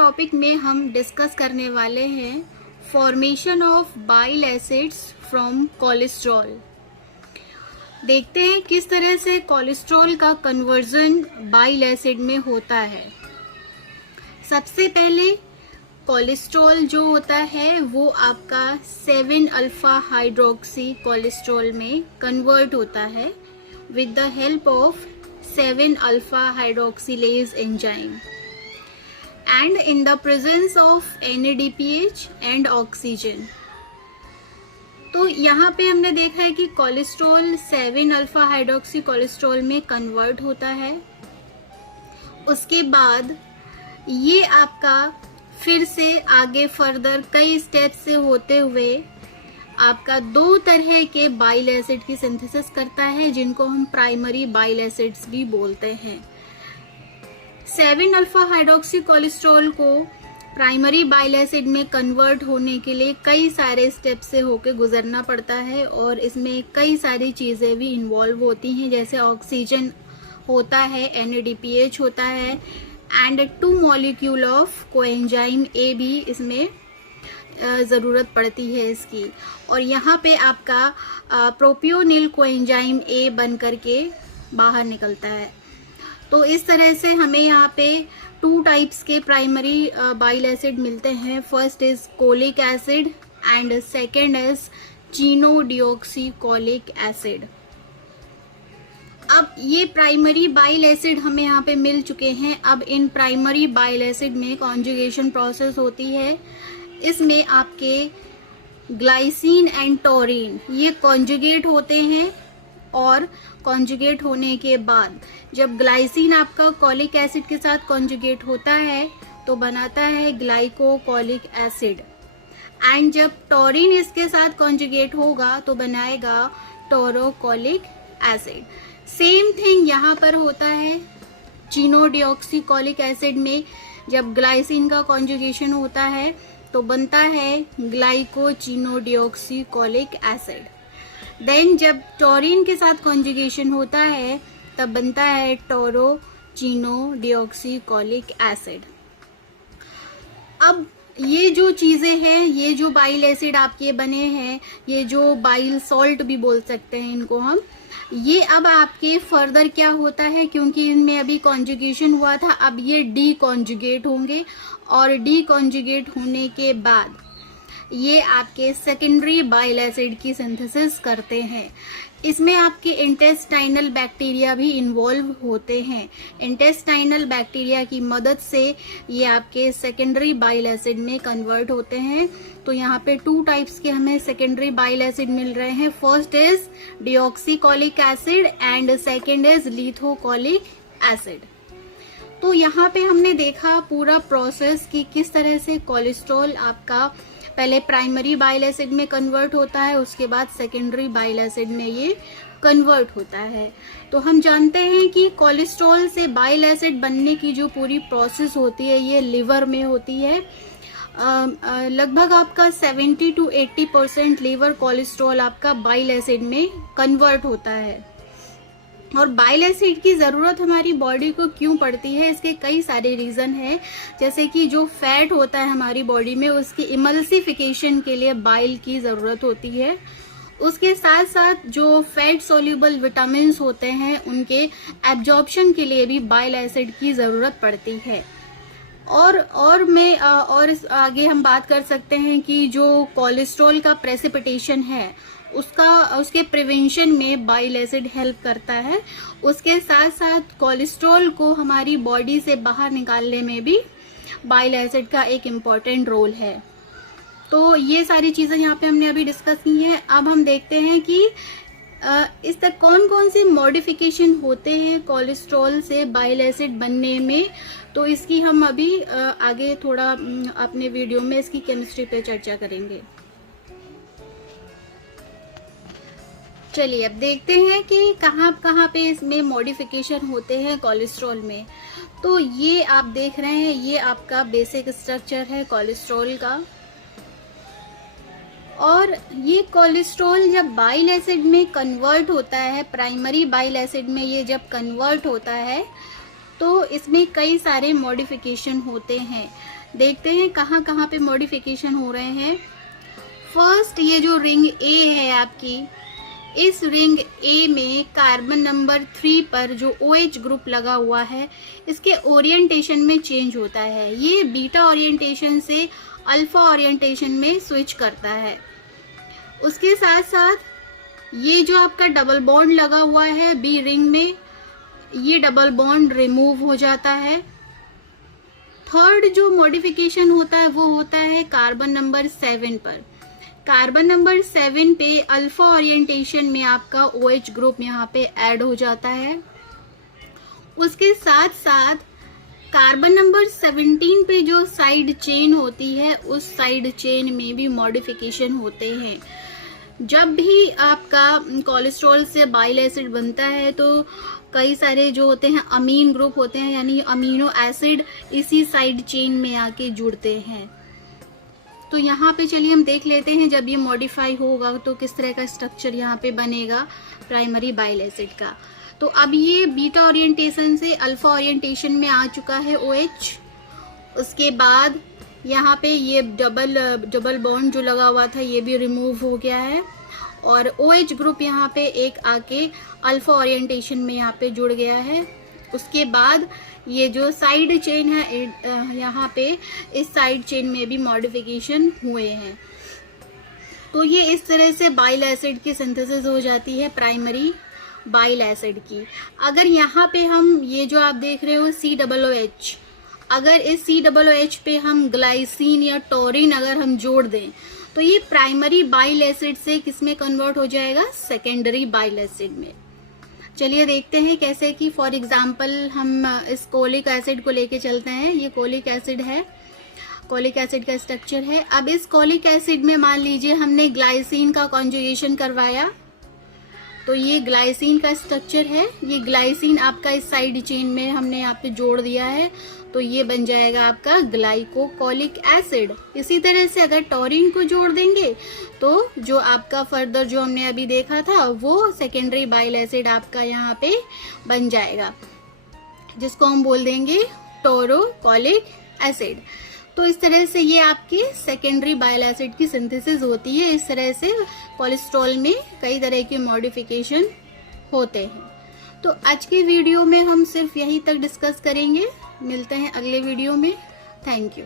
Topic में हम discuss करने वाले हैं formation of bile acids from cholesterol. देखते हैं किस तरह से कोलेस्ट्रॉल का कन्वर्जन बाइल एसिड में होता है। सबसे पहले कोलेस्ट्रॉल जो होता है वो आपका 7 अल्फा हाइड्रोक्सी कोलेस्ट्रॉल में कन्वर्ट होता है with the help of 7 alpha hydroxylase enzyme and in the presence of NADPH and oxygen. तो यहाँ पे हमने देखा है कि कोलेस्ट्रॉल 7 अल्फा हाइड्रोक्सी कोलेस्ट्रॉल में कन्वर्ट होता है। उसके बाद ये आपका फिर से आगे फर्दर कई स्टेप से होते हुए आपका 2 तरह के बाइल एसिड की सिंथेसिस करता है जिनको हम प्राइमरी बाइल एसिड्स भी बोलते हैं। 7 अल्फा हाइड्रोक्सी कोलेस्ट्रॉल को प्राइमरी बाइल एसिड में कन्वर्ट होने के लिए कई सारे स्टेप से होकर गुजरना पड़ता है और इसमें कई सारी चीज़ें भी इन्वॉल्व होती हैं, जैसे ऑक्सीजन होता है, NADPH होता है and 2 molecule of coenzyme A भी इसमें ज़रूरत पड़ती है इसकी। और यहाँ पे आपका प्रोपियोनिल कोएंजाइम ए बन करके बाहर निकलता है। तो इस तरह से हमें यहाँ पे 2 टाइप्स के प्राइमरी बाइल एसिड मिलते हैं। First is cholic acid and second is chenodeoxycholic acid. अब ये प्राइमरी बाइल एसिड हमें यहाँ पे मिल चुके हैं। अब इन प्राइमरी बाइल एसिड में कॉन्जुगेशन प्रोसेस होती है। इसमें आपके ग्लाइसिन एंड टोरिन ये कॉन्जुगेट होते हैं और कॉन्जुगेट होने के बाद जब ग्लाइसिन आपका कोलिक एसिड के साथ कॉन्जुगेट होता है तो बनाता है ग्लाइकोकोलिक एसिड एंड जब टोरिन इसके साथ कॉन्जुगेट होगा तो बनाएगा टोरोकोलिक एसिड। सेम थिंग यहाँ पर होता है चिनोडिऑक्सीकोलिक एसिड में। जब ग्लाइसिन का कॉन्जुगेशन होता है तो बनता है ग्लाइकोचिनोडिऑक्सीकोलिक एसिड। देन जब टोरिन के साथ कॉन्जुगेशन होता है तब बनता है टोरोचिनोडिऑक्सीकोलिक एसिड। अब ये जो चीज़ें हैं, ये जो बाइल एसिड आपके बने हैं, ये जो बाइल सॉल्ट भी बोल सकते हैं इनको हम, ये अब आपके फर्दर क्या होता है, क्योंकि इनमें अभी कॉन्जुगेशन हुआ था, अब ये डी कॉन्जुगेट होंगे और डी कॉन्जुगेट होने के बाद ये आपके सेकेंडरी बाइल एसिड की सिंथेसिस करते हैं। इसमें आपके इंटेस्टाइनल बैक्टीरिया भी इन्वॉल्व होते हैं। इंटेस्टाइनल बैक्टीरिया की मदद से ये आपके सेकेंडरी बाइल एसिड में कन्वर्ट होते हैं। तो यहाँ पे 2 टाइप्स के हमें सेकेंडरी बाइल एसिड मिल रहे हैं। First is deoxycholic acid and second is lithocholic acid. तो यहाँ पे हमने देखा पूरा प्रोसेस कि किस तरह से कोलेस्ट्रॉल आपका पहले प्राइमरी बाइल एसिड में कन्वर्ट होता है, उसके बाद सेकेंडरी बाइल एसिड में ये कन्वर्ट होता है। तो हम जानते हैं कि कोलेस्ट्रॉल से बाइल एसिड बनने की जो पूरी प्रोसेस होती है ये लिवर में होती है। लगभग आपका 70 to 80% लिवर कोलेस्ट्रॉल आपका बाइल एसिड में कन्वर्ट होता है। और बाइल एसिड की ज़रूरत हमारी बॉडी को क्यों पड़ती है, इसके कई सारे रीज़न हैं। जैसे कि जो फैट होता है हमारी बॉडी में उसकी इमल्सिफिकेशन के लिए बाइल की ज़रूरत होती है। उसके साथ साथ जो फैट सोल्यूबल विटामिन्स होते हैं उनके एब्जॉर्प्शन के लिए भी बाइल एसिड की ज़रूरत पड़ती है। और आगे हम बात कर सकते हैं कि जो कोलेस्ट्रॉल का प्रेसिपिटेशन है उसके प्रिवेंशन में बाइल एसिड हेल्प करता है। उसके साथ साथ कोलेस्ट्रॉल को हमारी बॉडी से बाहर निकालने में भी बाइल एसिड का एक इम्पॉर्टेंट रोल है। तो ये सारी चीज़ें यहाँ पे हमने अभी डिस्कस की हैं। अब हम देखते हैं कि इस तक कौन कौन से मॉडिफिकेशन होते हैं कोलेस्ट्रॉल से बाइल एसिड बनने में। तो इसकी हम अभी आगे थोड़ा अपने वीडियो में इसकी केमिस्ट्री पे चर्चा करेंगे। चलिए अब देखते हैं कि कहाँ पे इसमें मॉडिफिकेशन होते हैं कोलेस्ट्रॉल में। तो ये आप देख रहे हैं, ये आपका बेसिक स्ट्रक्चर है कोलेस्ट्रॉल का। और ये कोलेस्ट्रॉल जब बाइल एसिड में कन्वर्ट होता है, प्राइमरी बाइल एसिड में ये जब कन्वर्ट होता है तो इसमें कई सारे मॉडिफिकेशन होते हैं। देखते हैं कहाँ कहाँ पे मॉडिफिकेशन हो रहे हैं। फर्स्ट, ये जो रिंग ए है आपकी, इस रिंग ए में कार्बन नंबर 3 पर जो OH ग्रुप लगा हुआ है, इसके ओरिएंटेशन में चेंज होता है। ये बीटा ओरिएंटेशन से अल्फा ओरिएंटेशन में स्विच करता है। उसके साथ साथ ये जो आपका डबल बॉन्ड लगा हुआ है बी रिंग में, ये डबल बॉन्ड रिमूव हो जाता है। थर्ड जो मॉडिफिकेशन होता है वो होता है कार्बन नंबर 7 पर। कार्बन नंबर 7 पे अल्फा ओरिएंटेशन में आपका OH ग्रुप यहाँ पे ऐड हो जाता है। उसके साथ साथ कार्बन नंबर 17 पे जो साइड चेन होती है, उस साइड चेन में भी मॉडिफिकेशन होते हैं। जब भी आपका कोलेस्ट्रॉल से बाइल एसिड बनता है तो कई सारे जो होते हैं अमीन ग्रुप होते हैं, यानी अमीनो एसिड इसी साइड चेन में आके जुड़ते हैं। तो यहाँ पे चलिए हम देख लेते हैं जब ये मॉडिफाई होगा तो किस तरह का स्ट्रक्चर यहाँ पे बनेगा प्राइमरी बाइल एसिड का। तो अब ये बीटा ओरिएंटेशन से अल्फा ओरिएंटेशन में आ चुका है OH। उसके बाद यहाँ पे ये डबल बॉन्ड जो लगा हुआ था ये भी रिमूव हो गया है और OH ग्रुप यहाँ पे एक आके अल्फा ओरिएंटेशन में यहाँ पे जुड़ गया है। उसके बाद ये जो साइड चेन है यहाँ पे, इस साइड चेन में भी मॉडिफिकेशन हुए हैं। तो ये इस तरह से बाइल एसिड की सिंथेसिस हो जाती है प्राइमरी बाइल एसिड की। अगर यहाँ पे हम ये जो आप देख रहे हो COOH, अगर इस COOH पे हम ग्लाइसिन या टोरिन अगर हम जोड़ दें तो ये प्राइमरी बाइल एसिड से किसमें कन्वर्ट हो जाएगा, सेकेंडरी बाइल एसिड में। चलिए देखते हैं कैसे कि फॉर एग्जांपल हम इस कोलिक एसिड को लेके चलते हैं। ये कोलिक एसिड है, कोलिक एसिड का स्ट्रक्चर है। अब इस कोलिक एसिड में मान लीजिए हमने ग्लाइसिन का कॉन्जुगेशन करवाया, तो ये ग्लाइसिन का स्ट्रक्चर है। ये ग्लाइसिन आपका इस साइड चेन में हमने यहाँ पे जोड़ दिया है, तो ये बन जाएगा आपका ग्लाइकोकोलिक एसिड। इसी तरह से अगर टोरिन को जोड़ देंगे तो जो आपका फर्दर जो हमने अभी देखा था वो सेकेंडरी बाइल एसिड आपका यहाँ पे बन जाएगा, जिसको हम बोल देंगे टोरोकोलिक एसिड। तो इस तरह से ये आपके सेकेंडरी बाइल एसिड की सिंथेसिस होती है। इस तरह से कोलेस्ट्रॉल में कई तरह के मॉडिफिकेशन होते हैं। तो आज के वीडियो में हम सिर्फ यहीं तक डिस्कस करेंगे। मिलते हैं अगले वीडियो में। Thank you.